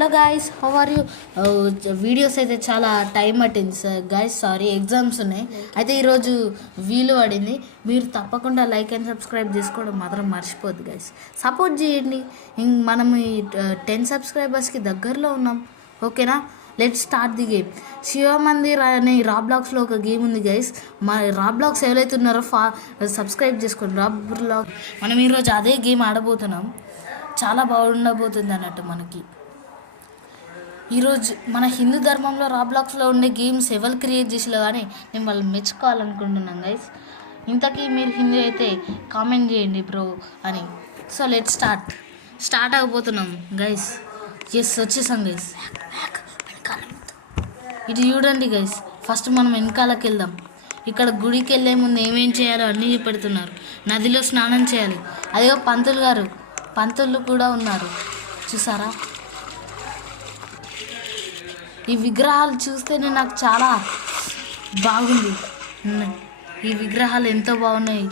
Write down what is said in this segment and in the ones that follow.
Hello guys, how are you? Videos అయితే చాలా time పట్టింది సార్ గాయస్, సారీ, ఎగ్జామ్స్ ఉన్నాయి. అయితే ఈరోజు వీలు పడింది. మీరు తప్పకుండా లైక్ అండ్ సబ్స్క్రైబ్ చేసుకోవడం మాత్రం మర్చిపోద్దు గాయస్. సపోర్ట్ చేయండి. మనం ఈ 10 సబ్స్క్రైబర్స్కి దగ్గరలో ఉన్నాం. ఓకేనా? Let start the game. Shiva Mandir అనే రాబ్లాక్స్లో ఒక గేమ్ ఉంది గైస్. మా రాబ్లాక్స్ ఎవరైతే ఉన్నారో సబ్స్క్రైబ్ చేసుకోండి. రాబ్లాక్ మనం ఈరోజు అదే గేమ్ ఆడబోతున్నాం. చాలా బాగుండబోతుంది అన్నట్టు మనకి. ఈరోజు మన హిందూ ధర్మంలో రాబ్లాక్స్లో ఉండే గేమ్స్ ఎవరు క్రియేట్ చేసిలో కానీ నేను వాళ్ళు మెచ్చుకోవాలనుకుంటున్నాను గైస్. ఇంతకీ మీరు హిందూ అయితే కామెంట్ చేయండి బ్రో అని. సో లెట్ స్టార్ట్ అయిపోతున్నాం గైస్. ఎస్, వచ్చేసాం గైస్. ఇది చూడండి గైస్, ఫస్ట్ మనం వెనకాలకి వెళ్దాం. ఇక్కడ గుడికి వెళ్ళే ముందు ఏమేం చేయాలో అన్నీ చూపెడుతున్నారు. నదిలో స్నానం చేయాలి. అదే పంతులు కూడా ఉన్నారు, చూసారా? ఈ విగ్రహాలు చూస్తేనే నాకు చాలా బాగుంది. ఈ విగ్రహాలు ఎంతో బాగున్నాయి.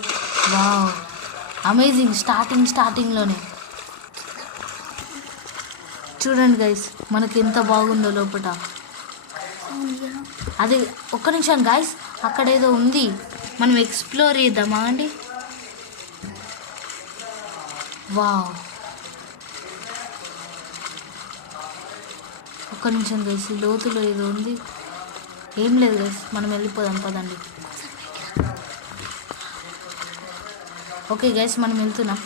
Wow, amazing. స్టార్టింగ్లోనే చూడండి గైస్, మనకి ఎంత బాగుందో లోపల. అది ఒక్క నిమిషం గైస్, అక్కడ ఏదో ఉంది, మనం ఎక్స్ప్లోర్ చేద్దామా అండి? వావ్, ఒక్క నిమిషం గైస్, లోతులో ఏదో ఉంది. ఏం లేదు గైస్, మనం వెళ్ళిపోదాం పదండి. ఓకే గైస్, మనం వెళ్తున్నాం.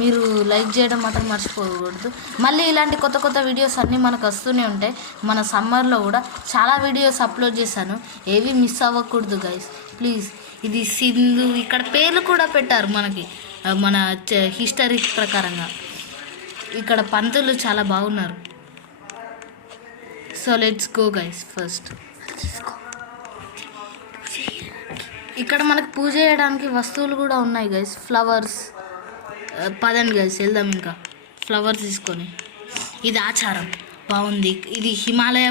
మీరు లైక్ చేయడం మాత్రం మర్చిపోకూడదు. మళ్ళీ ఇలాంటి కొత్త వీడియోస్ అన్నీ మనకు వస్తూనే ఉంటాయి. మన సమ్మర్లో కూడా చాలా వీడియోస్ అప్లోడ్ చేశాను, ఏవి మిస్ అవ్వకూడదు గైస్ ప్లీజ్. ఇది సింధు, ఇక్కడ పేర్లు కూడా పెట్టారు మనకి, మన హిస్టరీ ప్రకారంగా. ఇక్కడ పంతులు చాలా బాగున్నారు. So let's go guys. First ఇక్కడ మనకు పూజ చేయడానికి వస్తువులు కూడా ఉన్నాయి గైస్. ఫ్లవర్స్. పదండి గైస్ వెళ్దాం. ఇంకా ఫ్లవర్స్ తీసుకొని. ఇది ఆచారం బాగుంది. ఇది హిమాలయ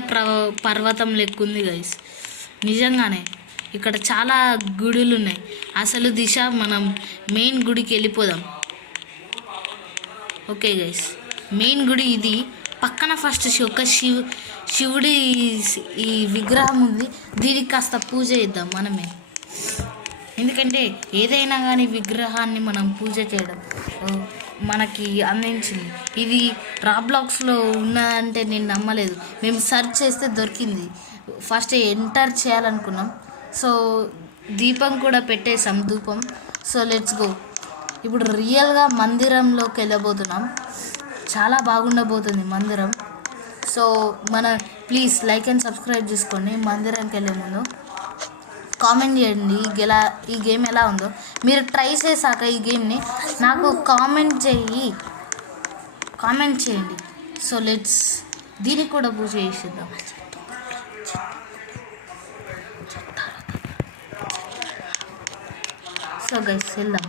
పర్వతం లెక్కుంది గైస్, నిజంగానే. ఇక్కడ చాలా గుడులు ఉన్నాయి. అసలు దిశ మనం మెయిన్ గుడికి వెళ్ళిపోదాం. ఓకే గైస్, మెయిన్ గుడి ఇది. పక్కన ఫస్ట్ ఒక శివుడి ఈ విగ్రహం ఉంది. దీనికి కాస్త పూజ చేద్దాం మనమే. ఎందుకంటే ఏదైనా కానీ విగ్రహాన్ని మనం పూజ చేయడం మనకి అందించింది. ఇది రాబ్లాక్స్లో ఉన్నదంటే నేను నమ్మలేదు. మేము సెర్చ్ చేస్తే దొరికింది. First enter చేయాలనుకున్నాం. సో దీపం కూడా పెట్టేసాం, ధూపం. So let's go. ఇప్పుడు రియల్గా మందిరంలోకి వెళ్ళబోతున్నాం. చాలా బాగుండబోతుంది మందిరం. So please like and subscribe చేసుకోండి. మందిరంకి వెళ్ళే ముందు కామెంట్ చేయండి ఈ గేమ్ ఎలా ఉందో. మీరు ట్రై చేశాక ఈ గేమ్ని నాకు కామెంట్ చేయండి. సో లెట్స్ దీనికి కూడా పూజ చేసేద్దాం. సో గైస్ వెళ్దాం.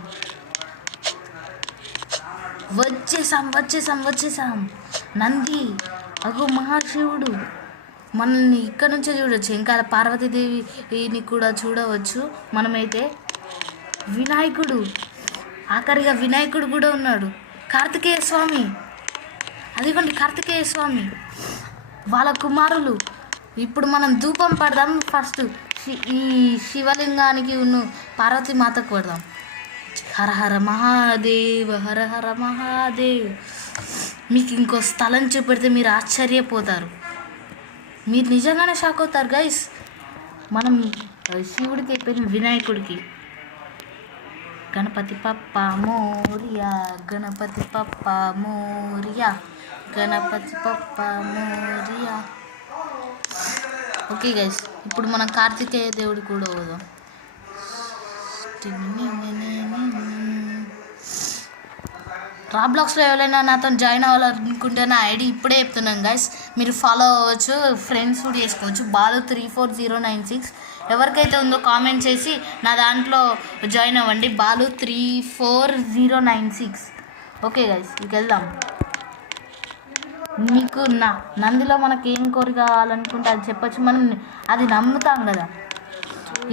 వచ్చేసాం. నంది, అగో మహాశివుడు. మనల్ని ఇక్కడ నుంచే చూడవచ్చు. ఇంకా పార్వతీదేవిని కూడా చూడవచ్చు మనమైతే. వినాయకుడు, ఆఖరిగా వినాయకుడు కూడా ఉన్నాడు. కార్తికేయ స్వామి, అదిగోండి కార్తికేయ స్వామి, వాళ్ళ కుమారులు. ఇప్పుడు మనం ధూపం పడదాం. ఫస్ట్ ఈ శివలింగానికి పార్వతీ మాతకు పడదాం. హర హర మహాదేవ్, హర హర మహాదేవ్. మీకు ఇంకో స్థలం చూపెడితే మీరు ఆశ్చర్యపోతారు. మీరు నిజంగానే షాక్ అవుతారు గైస్. మనం శివుడికి అయిపోయిన వినాయకుడికి. గణపతి పప్ప మోరియా, గణపతి పప్ప మోరియా, గణపతి పప్ప మోరియా. ఓకే గైస్, ఇప్పుడు మనం కార్తికేయ దేవుడు కూడా పోదాం. రాబ్లాక్స్లో ఎవరైనా నాతో జాయిన్ అవ్వాలనుకుంటే నా ఐడి ఇప్పుడే చెప్తున్నాను గైస్. మీరు ఫాలో అవ్వచ్చు, ఫ్రెండ్స్ కూడా చేసుకోవచ్చు. బాలు 34096 ఎవరికైతే ఉందో కామెంట్ చేసి నా దాంట్లో జాయిన్ అవ్వండి. బాలు 34096. ఓకే గైస్, ఇక వెళ్దాం. మీకు నందిలో మనకి ఏం కోరిక కావాలనుకుంటే అది చెప్పచ్చు. మనం అది నమ్ముతాం కదా,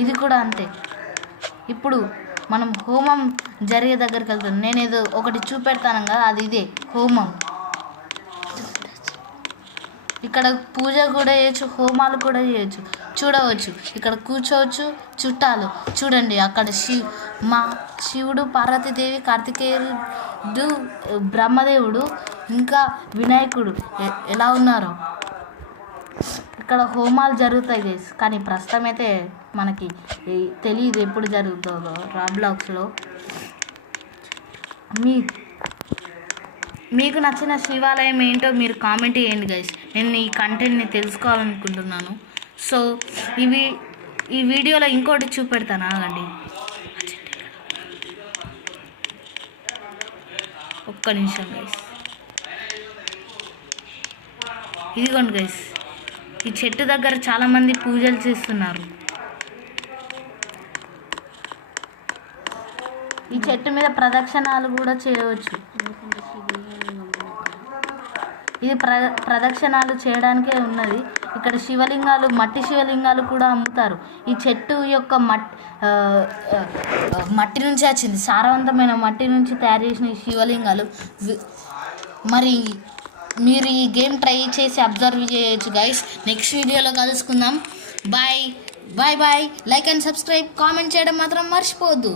ఇది కూడా అంతే. ఇప్పుడు మనం హోమం జరిగే దగ్గరికి వెళ్తాం. నేను ఏదో ఒకటి చూపెడతాను కదా, అది ఇదే హోమం. ఇక్కడ పూజ కూడా చేయొచ్చు, హోమాలు కూడా చేయొచ్చు. చూడవచ్చు, ఇక్కడ కూర్చోవచ్చు. చుట్టాలు చూడండి, అక్కడ మా శివుడు, పార్వతీదేవి, కార్తికేయుడు, బ్రహ్మదేవుడు, ఇంకా వినాయకుడు ఎలా ఉన్నారో. ఇక్కడ హోమాలు జరుగుతాయి గైస్, కానీ ప్రస్తుతం అయితే మనకి తెలియదు ఎప్పుడు జరుగుతుందో రాబ్లాక్స్లో. మీకు నచ్చిన శివాలయం ఏంటో మీరు కామెంట్ చేయండి గైస్. నేను ఈ కంటెంట్ని తెలుసుకోవాలనుకుంటున్నాను. సో ఈ వీడియోలో ఇంకోటి చూపెడతాను, ఆగండి ఒక్క నిమిషం గైస్. ఇదిగోండి గైస్, ఈ చెట్టు దగ్గర చాలామంది పూజలు చేస్తున్నారు. ఈ చెట్టు మీద ప్రదక్షిణాలు కూడా చేయవచ్చు. ఇది ప్రదక్షిణాలు చేయడానికే ఉన్నది. ఇక్కడ శివలింగాలు, మట్టి శివలింగాలు కూడా అమ్ముతారు. ఈ చెట్టు యొక్క మట్టి నుంచి వచ్చింది, సారవంతమైన మట్టి నుంచి తయారు చేసిన ఈ శివలింగాలు. మరి మీరు ఈ గేమ్ ట్రై చేసి అబ్జర్వ్ చేయొచ్చు గైస్. నెక్స్ట్ వీడియోలో కలుసుకుందాం. Bye bye bye. Like and subscribe, comment చేయడం మాత్రం మర్చిపోవద్దు.